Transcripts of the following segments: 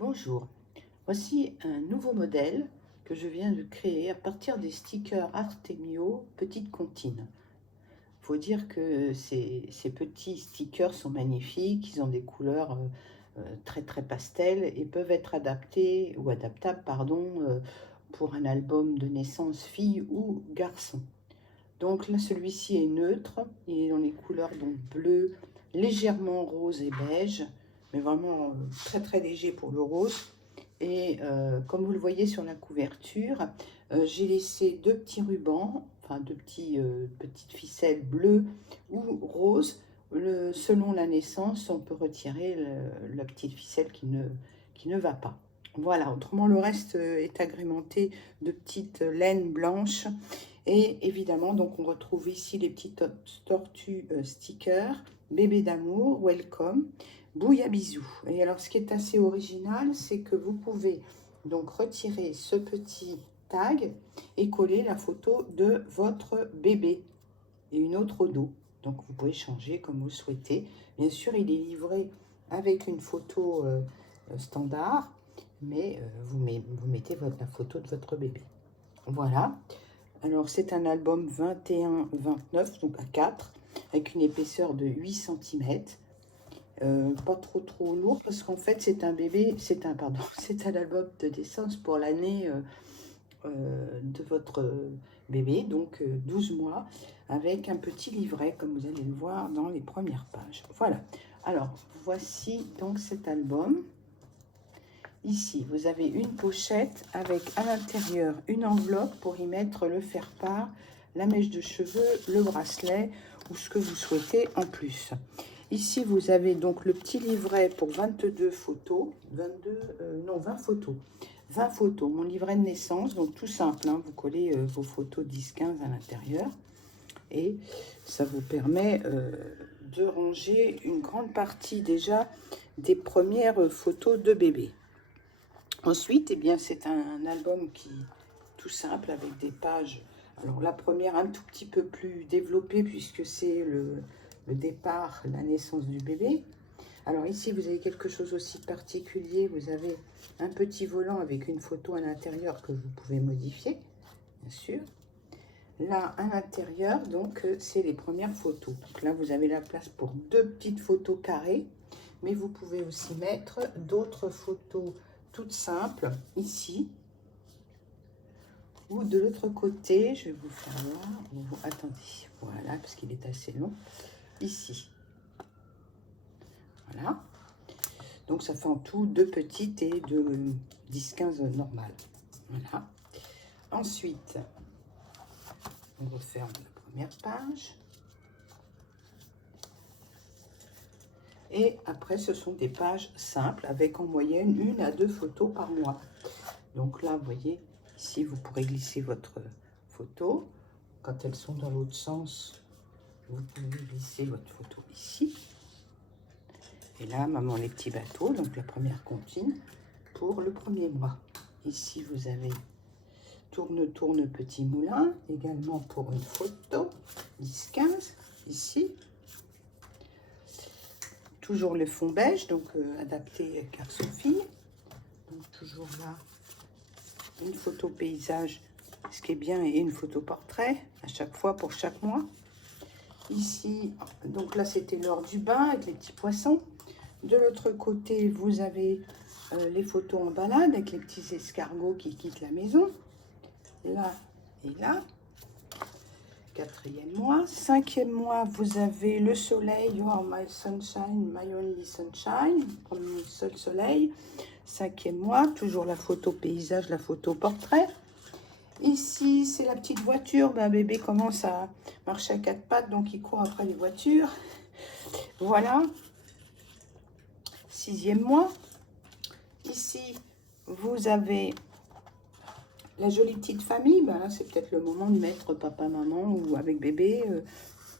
Bonjour, voici un nouveau modèle que je viens de créer à partir des stickers Artemio Petite Comptine. Il faut dire que ces petits stickers sont magnifiques, ils ont des couleurs très très pastel et peuvent être adaptés ou adaptables pour un album de naissance fille ou garçon. Donc là celui-ci est neutre, il est dans les couleurs donc bleu, légèrement rose et beige, mais vraiment très très léger pour le rose. Et comme vous le voyez sur la couverture, j'ai laissé deux petits rubans, enfin petites ficelles bleues ou roses. Selon la naissance, on peut retirer la petite ficelle qui ne va pas. Voilà, autrement le reste est agrémenté de petites laines blanches. Et évidemment, donc on retrouve ici les petites tortues stickers, bébé d'amour, welcome. Bouilla bisous. Et alors, ce qui est assez original, c'est que vous pouvez donc retirer ce petit tag et coller la photo de votre bébé et une autre au dos. Donc, vous pouvez changer comme vous le souhaitez. Bien sûr, il est livré avec une photo standard, mais vous mettez la photo de votre bébé. Voilà. Alors, c'est un album 21-29, donc à 4, avec une épaisseur de 8 cm. Pas trop lourd parce qu'en fait c'est un bébé, c'est un album de naissance pour l'année de votre bébé, donc 12 mois, avec un petit livret comme vous allez le voir dans les premières pages. Voilà, alors voici donc cet album. Ici vous avez une pochette avec à l'intérieur une enveloppe pour y mettre le faire-part, la mèche de cheveux, le bracelet ou ce que vous souhaitez en plus. Ici, vous avez donc le petit livret pour 22 photos, 20 photos. 20 photos, mon livret de naissance, donc tout simple, hein, vous collez vos photos 10-15 à l'intérieur et ça vous permet de ranger une grande partie déjà des premières photos de bébé. Ensuite, eh bien, c'est un album qui tout simple avec des pages. Alors la première un tout petit peu plus développée puisque c'est le départ, la naissance du bébé. Alors ici, vous avez quelque chose aussi particulier. Vous avez un petit volant avec une photo à l'intérieur que vous pouvez modifier, bien sûr. Là, à l'intérieur, donc, c'est les premières photos. Donc là, vous avez la place pour deux petites photos carrées, mais vous pouvez aussi mettre d'autres photos toutes simples, ici. Ou de l'autre côté, je vais vous faire voir. Attendez, voilà, parce qu'il est assez long. Ici. Voilà. Donc, ça fait en tout deux petites et de 10-15 normales. Voilà. Ensuite, on referme la première page. Et après, ce sont des pages simples avec en moyenne 1 à 2 photos par mois. Donc là, vous voyez, ici, vous pourrez glisser votre photo. Quand elles sont dans l'autre sens, vous pouvez glisser votre photo ici. Et là, maman les petits bateaux, donc la première comptine pour le premier mois. Ici, vous avez tourne petit moulin, également pour une photo, 10-15, ici. Toujours le fond beige, donc adapté garçon-fille. Donc toujours là, une photo paysage, ce qui est bien, et une photo portrait, à chaque fois pour chaque mois. Ici, donc là, c'était l'heure du bain avec les petits poissons. De l'autre côté, vous avez les photos en balade avec les petits escargots qui quittent la maison. Là et là. 4e mois. 5e mois, vous avez le soleil. You are my sunshine, my only sunshine. Mon seul soleil. 5e mois, toujours la photo paysage, la photo portrait. Ici, c'est la petite voiture. Ben, bébé commence à marcher à 4 pattes, donc il court après les voitures. Voilà. 6e mois. Ici, vous avez la jolie petite famille. Ben là, c'est peut-être le moment de mettre papa, maman ou avec bébé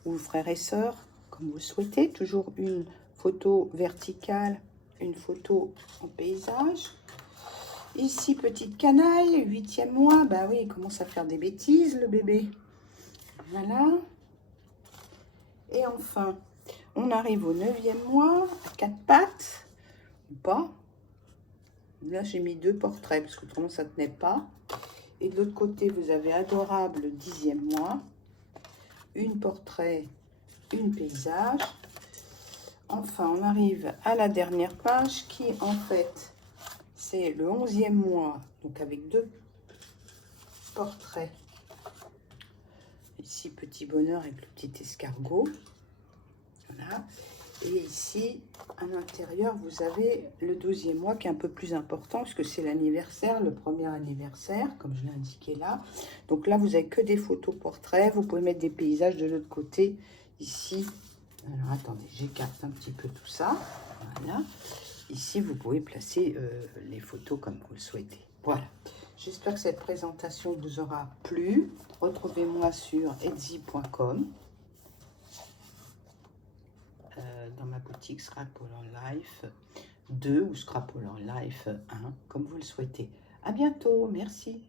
ou frères et sœurs, comme vous le souhaitez. Toujours une photo verticale, une photo en paysage. Ici, petite canaille, 8e mois. Ben oui, il commence à faire des bêtises, le bébé. Voilà. Et enfin, on arrive au 9e mois, à 4 pattes, ou pas. Là, j'ai mis 2 portraits parce que autrement, ça ne tenait pas. Et de l'autre côté, vous avez Adorable 10e mois. Une portrait, une paysage. Enfin, on arrive à la dernière page qui, en fait, c'est le 11e mois. Donc, avec 2 portraits. Ici, petit bonheur avec le petit escargot. Voilà. Et ici, à l'intérieur, vous avez le 12e mois qui est un peu plus important puisque c'est l'anniversaire, le premier anniversaire, comme je l'ai indiqué là. Donc là, vous n'avez que des photos portraits. Vous pouvez mettre des paysages de l'autre côté, ici. Alors, attendez, j'écarte un petit peu tout ça. Voilà. Ici, vous pouvez placer les photos comme vous le souhaitez. Voilà. J'espère que cette présentation vous aura plu. Retrouvez-moi sur etsy.com. Dans ma boutique Scrapbooker Life 2 ou Scrapbooker Life 1, comme vous le souhaitez. À bientôt, merci.